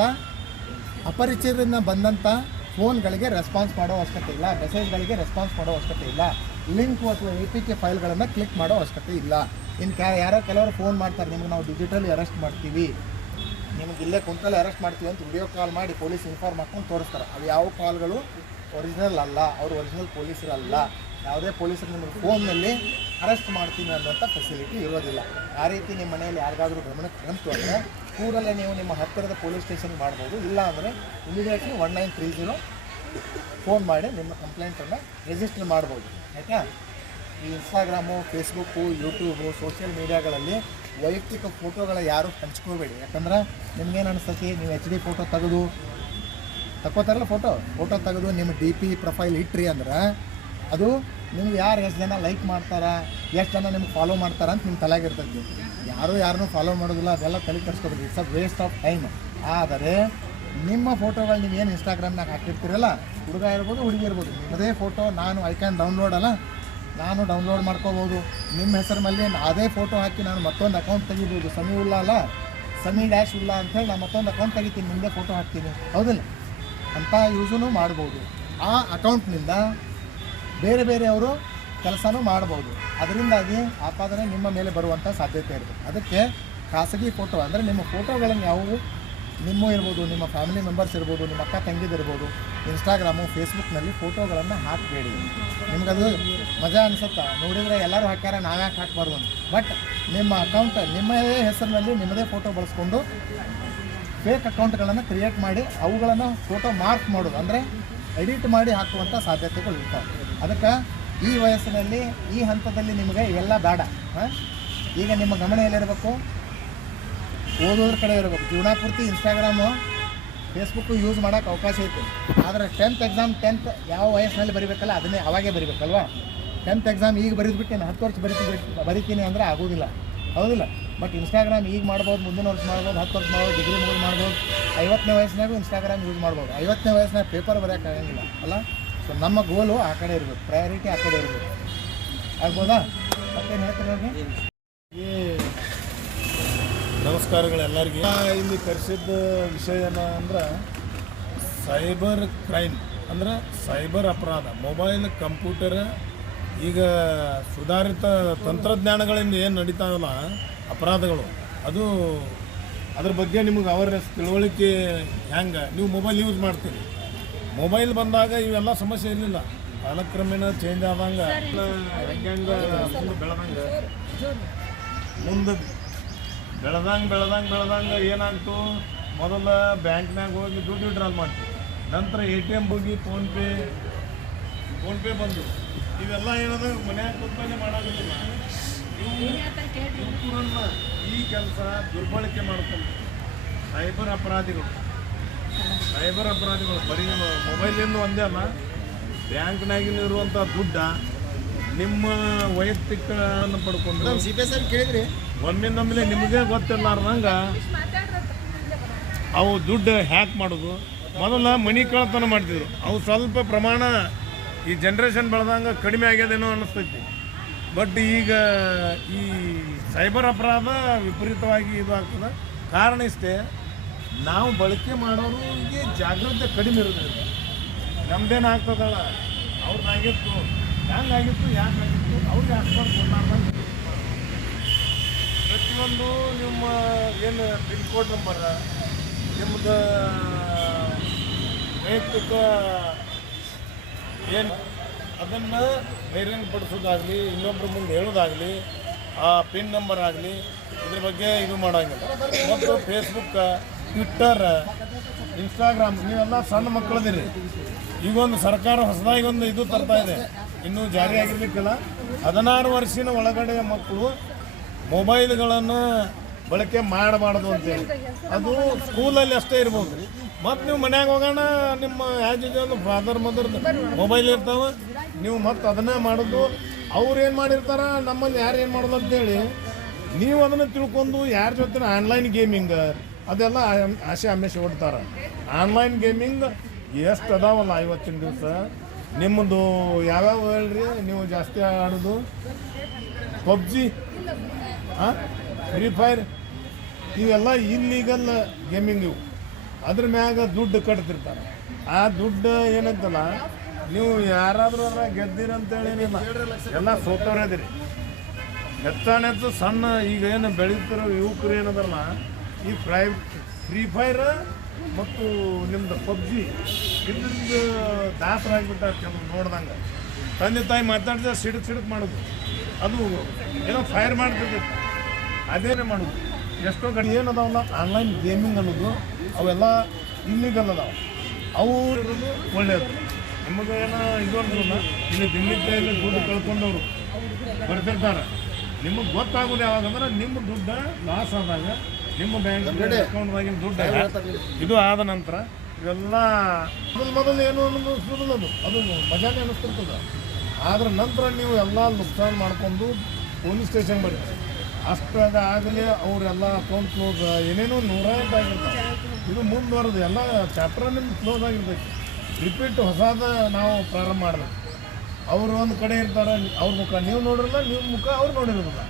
ಅಪರಿಚಿತರಿಂದ ಬಂದಂಥ ಫೋನ್ಗಳಿಗೆ ರೆಸ್ಪಾನ್ಸ್ ಮಾಡೋ ಅವಶ್ಯಕತೆ ಇಲ್ಲ, ಮೆಸೇಜ್ಗಳಿಗೆ ರೆಸ್ಪಾನ್ಸ್ ಮಾಡೋ ಅವಶ್ಯಕತೆ ಇಲ್ಲ, ಲಿಂಕ್ ಅಥವಾ APK ಫೈಲ್ಗಳನ್ನು ಕ್ಲಿಕ್ ಮಾಡೋ ಅವಶ್ಯಕತೆ ಇಲ್ಲ. ಇನ್ನು ಯಾರೋ ಕೆಲವರು ಫೋನ್ ಮಾಡ್ತಾರೆ, ನಿಮ್ಗೆ ನಾವು ಡಿಜಿಟಲಿ ಅರೆಸ್ಟ್ ಮಾಡ್ತೀವಿ, ನಿಮ್ಗೆ ಇಲ್ಲೇ ಕುಂತಲ್ಲೇ ಅರೆಸ್ಟ್ ಮಾಡ್ತೀವಿ ಅಂತ ವಿಡಿಯೋ ಕಾಲ್ ಮಾಡಿ ಪೊಲೀಸ್ ಇನ್ಫಾರ್ಮ್ ಮಾಡ್ಕೊಂಡು ತೋರಿಸ್ತಾರೆ. ಅವು ಯಾವ ಕಾಲ್ಗಳು ಒರಿಜಿನಲ್ ಅಲ್ಲ, ಅವರು ಒರಿಜಿನಲ್ ಪೊಲೀಸರಲ್ಲ. ಯಾವುದೇ ಪೊಲೀಸರು ನಿಮಗೆ ಫೋನ್ನಲ್ಲಿ ಅರೆಸ್ಟ್ ಮಾಡ್ತೀನಿ ಅನ್ನೋಂಥ ಫೆಸಿಲಿಟಿ ಇರೋದಿಲ್ಲ. ಆ ರೀತಿ ನಿಮ್ಮ ಮನೆಯಲ್ಲಿ ಯಾರಿಗಾದರೂ ಗಮನಕ್ಕೆ ಬಂತು ಅಂದರೆ ಕೂಡಲೇ ನೀವು ನಿಮ್ಮ ಹತ್ತಿರದ ಪೊಲೀಸ್ ಸ್ಟೇಷನ್ಗೆ ಮಾಡ್ಬೋದು. ಇಲ್ಲ ಅಂದರೆ ಇಮಿಡಿಯೇಟ್ಲಿ 1930 ಫೋನ್ ಮಾಡಿ ನಿಮ್ಮ ಕಂಪ್ಲೇಂಟನ್ನು ರಿಜಿಸ್ಟರ್ ಮಾಡ್ಬೋದು. ಆಯಿತಾ? ಈ ಇನ್ಸ್ಟಾಗ್ರಾಮು, ಫೇಸ್ಬುಕ್ಕು, ಯೂಟ್ಯೂಬು, ಸೋಷಿಯಲ್ ಮೀಡಿಯಾಗಳಲ್ಲಿ ವೈಯಕ್ತಿಕ ಫೋಟೋಗಳ ಯಾರೂ ಹಂಚ್ಕೋಬೇಡಿ. ಯಾಕಂದ್ರೆ ನಿಮ್ಗೇನು ಅನಿಸ್ತೈತಿ, ನೀವು HD ಫೋಟೋ ತಗೋತಾರಲ್ಲ, ಫೋಟೋ ತೆಗೆದು ನಿಮ್ಮ DP ಪ್ರೊಫೈಲ್ ಇಟ್ರಿ ಅಂದ್ರೆ ಅದು ನಿಮ್ಗೆ ಎಷ್ಟು ಜನ ಲೈಕ್ ಮಾಡ್ತಾರೆ, ಎಷ್ಟು ಜನ ನಿಮ್ಗೆ ಫಾಲೋ ಮಾಡ್ತಾರೆ ಅಂತ ನಿಮ್ಮ ತಲೆಗೆ ಇರ್ತೈತಿ. ಯಾರನ್ನೂ ಫಾಲೋ ಮಾಡೋದಿಲ್ಲ, ಅದೆಲ್ಲ ತಲೆ ಕೆಡಿಸ್ಕೋಬೇಕು. It's a waste of time. ಆದರೆ ನಿಮ್ಮ ಫೋಟೋಗಳು ನೀವೇನು ಇನ್ಸ್ಟಾಗ್ರಾಮ್ನಾಗ ಹಾಕಿರ್ತೀರಲ್ಲ, ಹುಡುಗ ಇರ್ಬೋದು, ಹುಡುಗಿ ಇರ್ಬೋದು, ನಿಮ್ಮದೇ ಫೋಟೋ ಐ ಕ್ಯಾನ್ ನಾನು ಡೌನ್ಲೋಡ್ ಮಾಡ್ಕೋಬೋದು. ನಿಮ್ಮ ಹೆಸರು ಮೇಲೆ ಅದೇ ಫೋಟೋ ಹಾಕಿ ನಾನು ಮತ್ತೊಂದು ಅಕೌಂಟ್ ತೆಗಿಬೋದು. ಸಮಿ-ಉಲ್ಲಾ ಅಂಥೇಳಿ ನಾನು ಮತ್ತೊಂದು ಅಕೌಂಟ್ ತೆಗಿತೀನಿ, ನಿಮ್ಮದೇ ಫೋಟೋ ಹಾಕ್ತೀನಿ, ಹೌದಿಲ್ಲ? ಅಂಥ ಯೂಸೂ ಮಾಡ್ಬೋದು. ಆ ಅಕೌಂಟ್ನಿಂದ ಬೇರೆಯವರು ಕೆಲಸನೂ ಮಾಡ್ಬೋದು. ಅದರಿಂದಾಗಿ ಆಪಾದನೆ ನಿಮ್ಮ ಮೇಲೆ ಬರುವಂಥ ಸಾಧ್ಯತೆ ಇರುತ್ತೆ. ಅದಕ್ಕೆ ಖಾಸಗಿ ಫೋಟೋ ಅಂದರೆ ನಿಮ್ಮ ಫೋಟೋಗಳನ್ನು ಯಾವುವು ನಿಮ್ಮ ಇರ್ಬೋದು, ನಿಮ್ಮ ಫ್ಯಾಮಿಲಿ ಮೆಂಬರ್ಸ್ ಇರ್ಬೋದು, ನಿಮ್ಮ ಅಕ್ಕ ತಂಗಿದಿರ್ಬೋದು, ಇನ್ಸ್ಟಾಗ್ರಾಮು, ಫೇಸ್ಬುಕ್ನಲ್ಲಿ ಫೋಟೋಗಳನ್ನು ಹಾಕಬೇಡಿ. ನಿಮಗದು ಮಜಾ ಅನಿಸುತ್ತಾ? ನೋಡಿದರೆ ಎಲ್ಲರೂ ಹಾಕ್ಯಾರ, ನಾವ್ಯಾಕೆ ಹಾಕಬಾರ್ದು ಅಂತ. ಬಟ್ ನಿಮ್ಮ ಅಕೌಂಟ್ ನಿಮ್ಮದೇ ಹೆಸರಿನಲ್ಲಿ ನಿಮ್ಮದೇ ಫೋಟೋ ಬಳಸ್ಕೊಂಡು ಫೇಕ್ ಅಕೌಂಟ್ಗಳನ್ನು ಕ್ರಿಯೇಟ್ ಮಾಡಿ ಅವುಗಳನ್ನು ಫೋಟೋ ಮಾರ್ಕ್ ಮಾಡೋದು, ಅಂದರೆ ಎಡಿಟ್ ಮಾಡಿ ಹಾಕುವಂಥ ಸಾಧ್ಯತೆಗಳು ಇರ್ತವೆ. ಅದಕ್ಕೆ ಈ ವಯಸ್ಸಿನಲ್ಲಿ, ಈ ಹಂತದಲ್ಲಿ ನಿಮಗೆ ಇವೆಲ್ಲ ಬೇಡ. ಈಗ ನಿಮ್ಮ ಗಮನ ಎಲ್ಲಿರಬೇಕು? ಓದೋದ್ರ ಕಡೆ ಇರಬೇಕು. ಜೀವನ ಪೂರ್ತಿ ಇನ್ಸ್ಟಾಗ್ರಾಮು, ಫೇಸ್ಬುಕ್ಕು ಯೂಸ್ ಮಾಡೋಕ್ಕೆ ಅವಕಾಶ ಐತೆ. ಆದರೆ 10th ಯಾವ ವಯಸ್ಸಿನಲ್ಲಿ ಬರೀಬೇಕಲ್ಲ ಅದನ್ನೇ ಅವಾಗೇ ಬರೀಬೇಕಲ್ವ? 10th ಎಕ್ಸಾಮ್ ಈಗ ಬರೀದ್ಬಿಟ್ಟು 10 ವರ್ಷ ಬರೀತೀನಿ ಅಂದರೆ ಆಗೋದಿಲ್ಲ, ಹೌದಿಲ್ಲ? ಬಟ್ ಇನ್ಸ್ಟಾಗ್ರಾಮ್ ಈಗ ಮಾಡ್ಬೋದು, ಮುಂದಿನ ವರ್ಷ ಮಾಡ್ಬೋದು, 10 ವರ್ಷ ಮಾಡ್ಬೋದು, ಡಿಗ್ರಿ ಮುಗಿದು ಮಾಡ್ಬೋದು, 50ನೇ ವಯಸ್ಸಿನಾಗೂ ಇನ್ಸ್ಟಾಗ್ರಾಮ್ ಯೂಸ್ ಮಾಡ್ಬೋದು. 50ನೇ ವಯಸ್ಸಿನಾಗ ಪೇಪರ್ ಬರೆಯೋಕ್ಕಾಗಂಗಿಲ್ಲ ಅಲ್ಲ? ಸೊ ನಮ್ಮ ಗೋಲು ಆ ಕಡೆ ಇರಬೇಕು, ಪ್ರಯಾರಿಟಿ ಆ ಕಡೆ ಇರಬೇಕು. ಆಗ್ಬೋದಾ? ಮತ್ತೇನು ಹೇಳ್ತೀರಿ? ಈ ನಮಸ್ಕಾರಗಳು ಎಲ್ಲರಿಗೂ. ಇಲ್ಲಿ ಕರೆಸಿದ್ದ ವಿಷಯ ಏನು ಅಂದ್ರೆ ಸೈಬರ್ ಕ್ರೈಮ್ ಅಂದ್ರೆ ಸೈಬರ್ ಅಪರಾಧ. ಮೊಬೈಲ್ ಕಂಪ್ಯೂಟರ್ ಈಗ ಸುಧಾರಿತ ತಂತ್ರಜ್ಞಾನಗಳಿಂದ ಏನು ನಡೀತಾವಲ್ಲ ಅಪರಾಧಗಳು, ಅದು ಅದ್ರ ಬಗ್ಗೆ ನಿಮಗೆ ಅವೇರ್ನೆಸ್ ತಿಳುವಳಿಕೆ ಹೆಂಗೆ ನೀವು ಮೊಬೈಲ್ ಯೂಸ್ ಮಾಡ್ತೀರಿ. ಮೊಬೈಲ್ ಬಂದಾಗ ಇವೆಲ್ಲ ಸಮಸ್ಯೆ ಇರಲಿಲ್ಲ, ಕಾಲಕ್ರಮೇಣ ಚೇಂಜ್ ಆದಂಗೆ ಹೆಂಗೆ ಮುಂದೆ ಬೆಳೆದಂಗೆ ಏನಾಗ್ತು, ಮೊದಲ ಬ್ಯಾಂಕ್ನಾಗ ಹೋಗಿ ದುಡ್ಡು ವಿಡ್ರಾಲ್ ಮಾಡ್ತೀವಿ, ನಂತರ ATM ಹೋಗಿ ಫೋನ್ಪೇ ಬಂದು ಇವೆಲ್ಲ ಏನದ ಮನ್ಯಾಗ ಕೂತ್ಕೊಂಡೆ ಮಾಡೋದಿಲ್ಲ. ಇವು ಈ ಕೆಲಸ ದುರ್ಬಳಕೆ ಮಾಡ್ಕೊಂಡು ಸೈಬರ್ ಅಪರಾಧಿಗಳು ಬರೀ ಮೊಬೈಲಿಂದ ಒಂದೇ ಅಲ್ಲ, ಬ್ಯಾಂಕ್ನಾಗಿನ ಇರುವಂಥ ದುಡ್ಡ ನಿಮ್ಮ ವೈಯಕ್ತಿಕ ಪಡ್ಕೊಂಡು ಕೇಳಿದ್ರಿ ಒಮ್ಮಿಂದೊಮ್ಮೆಲೆ ನಿಮಗೆ ಗೊತ್ತಿಲ್ಲಾರ್ದಂಗೆ ಅವು ದುಡ್ಡು ಹ್ಯಾಕ್ ಮಾಡೋದು. ಮೊದಲ ಮನಿ ಕಳ್ಳತನ ಮಾಡ್ತಿದ್ರು, ಅವು ಸ್ವಲ್ಪ ಪ್ರಮಾಣ ಈ ಜನ್ರೇಷನ್ ಬೆಳೆದಂಗೆ ಕಡಿಮೆ ಆಗ್ಯದೇನೋ ಅನ್ನಿಸ್ತೈತಿ. ಬಟ್ ಈಗ ಈ ಸೈಬರ್ ಅಪರಾಧ ವಿಪರೀತವಾಗಿ ಇದು ಆಗ್ತದೆ. ಕಾರಣ ಇಷ್ಟೇ, ನಾವು ಬಳಕೆ ಮಾಡೋರಿಗೆ ಜಾಗ್ರತೆ ಕಡಿಮೆ ಇರೋದ್ರಿಂದ. ನಮ್ದೇನು ಆಗ್ತದಲ್ಲ, ಅವ್ರದ್ದಾಗಿತ್ತು ಹೆಂಗಾಗಿತ್ತು ಯಾಕಾಗಿತ್ತು ಅವ್ರಿಗೆ ಹಾಕ್ಬಾರ್ದು ಕೊಡ್ಲಾರ್ದಂಗೆ ಪ್ರತಿಯೊಂದು ನಿಮ್ಮ ಏನು ಪಿನ್ ಕೋಡ್ ನಂಬರ, ನಿಮ್ಮದು ವೈಯಕ್ತಿಕ ಏನು ಅದನ್ನು ಬಹಿರಂಗಪಡಿಸೋದಾಗಲಿ, ಇನ್ನೊಬ್ಬರ ಮುಂದೆ ಹೇಳೋದಾಗಲಿ, ಆ ಪಿನ್ ನಂಬರ್ ಆಗಲಿ ಇದ್ರ ಬಗ್ಗೆ ಇದು ಮಾಡೋಂಗಿಲ್ಲ. ಮತ್ತು ಫೇಸ್ಬುಕ್ಕ, ಟ್ವಿಟ್ಟರ್, ಇನ್ಸ್ಟಾಗ್ರಾಮ್ ನೀವೆಲ್ಲ ಸಣ್ಣ ಮಕ್ಕಳದಿರಿ. ಈಗೊಂದು ಸರ್ಕಾರ ಹೊಸದಾಗಿ ಒಂದು ಇದು ತರ್ತಾ ಇದೆ, ಇನ್ನೂ ಜಾರಿ ಆಗಿರ್ಲಿಕ್ಕಿಲ್ಲ. 16 ವರ್ಷದ ಒಳಗಡೆ ಮಕ್ಕಳು ಮೊಬೈಲ್ಗಳನ್ನು ಬಳಕೆ ಮಾಡಬಾರ್ದು ಅಂತೇಳಿ. ಅದು ಸ್ಕೂಲಲ್ಲಿ ಅಷ್ಟೇ ಇರ್ಬೋದು. ಮತ್ತು ನೀವು ಮನ್ಯಾಗ ಹೋಗೋಣ, ನಿಮ್ಮ ಒಂದು ಫಾದರ್ ಮದರ್ದು ಮೊಬೈಲ್ ಇರ್ತಾವೆ, ನೀವು ಮತ್ತು ಅದನ್ನೇ ಮಾಡೋದು. ಅವ್ರು ಏನು ಮಾಡಿರ್ತಾರ, ನಮ್ಮಲ್ಲಿ ಯಾರು ಏನು ಮಾಡೋದು ಅಂತೇಳಿ ನೀವು ಅದನ್ನು ತಿಳ್ಕೊಂಡು ಯಾರ ಜೊತೆ ಆನ್ಲೈನ್ ಗೇಮಿಂಗ್ ಅದೆಲ್ಲ ಆಸೆ ಆಮೇಶೆ ಹೊಡ್ತಾರೆ. ಆನ್ಲೈನ್ ಗೇಮಿಂಗ್ ಎಷ್ಟು ಅದಾವಲ್ಲ ಇವತ್ತಿನ ದಿವಸ. ನಿಮ್ಮದು ಯಾವ್ಯಾವ ಹೇಳ್ರಿ ನೀವು ಜಾಸ್ತಿ ಆಡೋದು? ಪಬ್ಜಿ, ಫ್ರೀ ಫೈರ್, ಇವೆಲ್ಲ ಇಲ್ಲೀಗಲ್ ಗೇಮಿಂಗ್. ಇವು ಅದ್ರ ಮ್ಯಾಗ ದುಡ್ಡು ಕಟ್ತಿರ್ತಾರೆ. ಆ ದುಡ್ಡು ಏನಂತಲ್ಲ, ನೀವು ಯಾರಾದರೂ ಅದ್ರ ಗೆದ್ದಿರಂತೇಳಿ ಏನಿಲ್ಲ, ಎಲ್ಲ ಸೋತವ್ರದಿರಿ. ಹೆಚ್ಚಾನೆಚ್ಚು ಸಣ್ಣ ಈಗ ಏನು ಬೆಳೀತಿರೋ ಯುವಕರು ಏನದಲ್ಲ, ಈ ಫ್ರೀ ಫೈರ್ ಮತ್ತು ನಿಮ್ಮದು ಪಬ್ಜಿ ಇದ್ರದ್ದು ದಾಸರಾಗಿಬಿಟ್ಟಾರೆ. ಕೆಲವು ನೋಡ್ದಂಗೆ ತಂದೆ ತಾಯಿ ಮಾತಾಡಿದ್ರೆ ಸಿಡಕ್ ಮಾಡೋದು, ಅದು ಏನೋ ಫೈರ್ ಮಾಡ್ತಿರ್ತೈತೆ, ಅದೇನೇ ಮಾಡೋದು. ಎಷ್ಟೋ ಕಡೆ ಏನದಾವಲ್ಲ ಆನ್ಲೈನ್ ಗೇಮಿಂಗ್ ಅನ್ನೋದು, ಅವೆಲ್ಲ ಇಲ್ಲಿಗಲ್ ಅದಾವೆ. ಅವು ಇರೋದು ಒಳ್ಳೆಯದು. ನಿಮಗೆ ಏನೋ ಇದು ಅಂದ್ರಲ್ಲ, ಇಲ್ಲಿ ದಿನನಿತ್ಯ ದುಡ್ಡು ಕಳ್ಕೊಂಡವರು ಬರ್ತಿರ್ತಾರೆ. ನಿಮಗೆ ಗೊತ್ತಾಗೋದು ಯಾವಾಗಂದ್ರೆ ನಿಮ್ಮ ದುಡ್ಡು ಲಾಸ್ ಆದಾಗ, ನಿಮ್ಮ ಬ್ಯಾಂಕ್ ಅಕೌಂಟ್ದಾಗಿನ ದುಡ್ಡು ಇದು ಆದ ನಂತರ ಇವೆಲ್ಲ ಮೊದಲು ಏನು ಅನ್ನೋದು ಸುಡಲದು, ಅದು ಮಜಾನೇ ಅನ್ನಿಸ್ತಿರ್ತದೆ. ಆದ್ರೆ ನಂತರ ನೀವು ಎಲ್ಲ ನುಕ್ಸಾನ್ ಮಾಡಿಕೊಂಡು ಪೊಲೀಸ್ ಸ್ಟೇಷನ್ ಬರ್ತೀವಿ. ಅಷ್ಟಾಗ ಆಗಲಿ ಅವರೆಲ್ಲ ಅಕೌಂಟ್ ಕ್ಲೋಸ್ ಏನೇನೋ 108 ಆಗಿರ್ತಾರೆ. ಇದು ಮುಂದುವರೆದು ಎಲ್ಲ ಚಾಪ್ಟರ್ ನಿಮ್ಗೆ ಕ್ಲೋಸ್ ಆಗಿರ್ತೈತಿ. ರಿಪೀಟ್ ಹೊಸದ ನಾವು ಪ್ರಾರಂಭ ಮಾಡಬೇಕು. ಅವರು ಒಂದು ಕಡೆ ಇರ್ತಾರೆ, ಅವ್ರ ಮುಖ ನೀವು ನೋಡಿರಲ್ಲ, ನೀವು ಮುಖ ಅವ್ರು ನೋಡಿರೋದಿಲ್ಲ.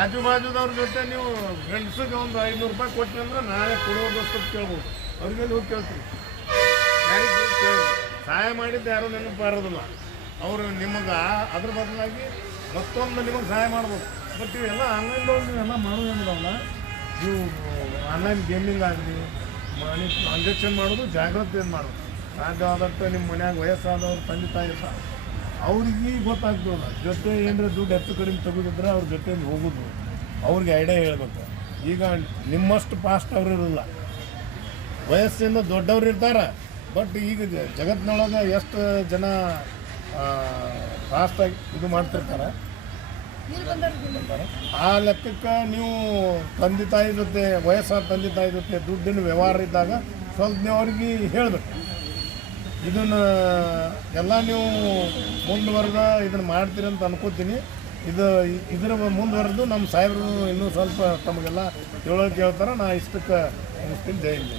ಆಜು ಬಾಜುದವ್ರ ಜೊತೆ ನೀವು ಫ್ರೆಂಡ್ಸಿಗೆ ಒಂದು 500 ರೂಪಾಯಿ ಕೊಟ್ಟರೆ ಅಂದ್ರೆ ನಾಳೆ ಕೊಡೋದಷ್ಟು ಕೇಳ್ಬೋದು. ಅವ್ರಿಗೆ ಹೋಗಿ ಕೇಳ್ತೀವಿ, ಯಾರಿಗೆ ಸಹಾಯ ಮಾಡಿದ್ದು ಯಾರೂ ನೆನಪು ಬರೋದಿಲ್ಲ. ಅವರು ನಿಮಗೆ ಅದ್ರ ಬದಲಾಗಿ ಮತ್ತೊಂದು ನಿಮಗೆ ಸಹಾಯ ಮಾಡ್ಬೋದು. ಬಟ್ ಇವೆಲ್ಲ ಆನ್ಲೈನ್ದವ್ರು ನೀವೆಲ್ಲ ಮಾಡೋದೇನಿದಾವಲ್ಲ, ನೀವು ಆನ್ಲೈನ್ ಗೇಮಿಂಗ್ ಆಗಲಿ ಮನಿ ಟ್ರಾನ್ಸಾಕ್ಷನ್ ಮಾಡೋದು ಜಾಗ್ರತೆಯನ್ನು ಮಾಡೋದು. ಸಾಧ್ಯ ಆದಷ್ಟು ನಿಮ್ಮ ಮನ್ಯಾಗ ವಯಸ್ಸಾದವ್ರು ತಂದೆ ತಾಯಿ ಇರ್ತಾರೆ, ಅವ್ರಿಗೆ ಗೊತ್ತಾಗ್ತದಲ್ಲ. ಜೊತೆ ಏನರ ದುಡ್ಡು ಹೆಚ್ಚು ಕಡಿಮೆ ತೆಗೆದಿದ್ರೆ ಅವ್ರ ಜೊತೆಯಲ್ಲಿ ಹೋಗೋದು, ಅವ್ರಿಗೆ ಐಡಿಯಾ ಹೇಳ್ಬೇಕು. ಈಗ ನಿಮ್ಮಷ್ಟು ಫಾಸ್ಟ್ ಅವ್ರು ಇರೋಲ್ಲ, ವಯಸ್ಸಿಂದ ದೊಡ್ಡವ್ರು ಇರ್ತಾರೆ. ಬಟ್ ಈಗ ಜಗತ್ತಿನೊಳಗೆ ಎಷ್ಟು ಜನ ಫಾಸ್ಟಾಗಿ ಇದು ಮಾಡ್ತಿರ್ತಾರೆ, ಆ ಲೆಕ್ಕಕ್ಕೆ ನೀವು ತಂದೆ ತಾಯಿ ಜೊತೆ ವಯಸ್ಸಾದ ತಂದೆ ತಾಯಿ ಜೊತೆ ದುಡ್ಡಿನ ವ್ಯವಹಾರ ಇದ್ದಾಗ ಸ್ವಲ್ಪ ನೀವು ಅವ್ರಿಗೆ ಹೇಳಬೇಕು. ಇದನ್ನು ಎಲ್ಲ ನೀವು ಮುಂದುವರೆದ ಇದನ್ನು ಮಾಡ್ತೀರಂತ ಅನ್ಕೋತೀನಿ. ಇದರ ಮುಂದುವರೆದು ನಮ್ಮ ಸಾಹೇಬರು ಇನ್ನೂ ಸ್ವಲ್ಪ ತಮಗೆಲ್ಲ ತಿಳುವಳಿಕೆ ಹೇಳ್ತಾರೆ. ನಾ ಇಷ್ಟಕ್ಕೆ ಮುಗಿಸ್ತೀನಿ. ಜೈ ಹಿಂದ್.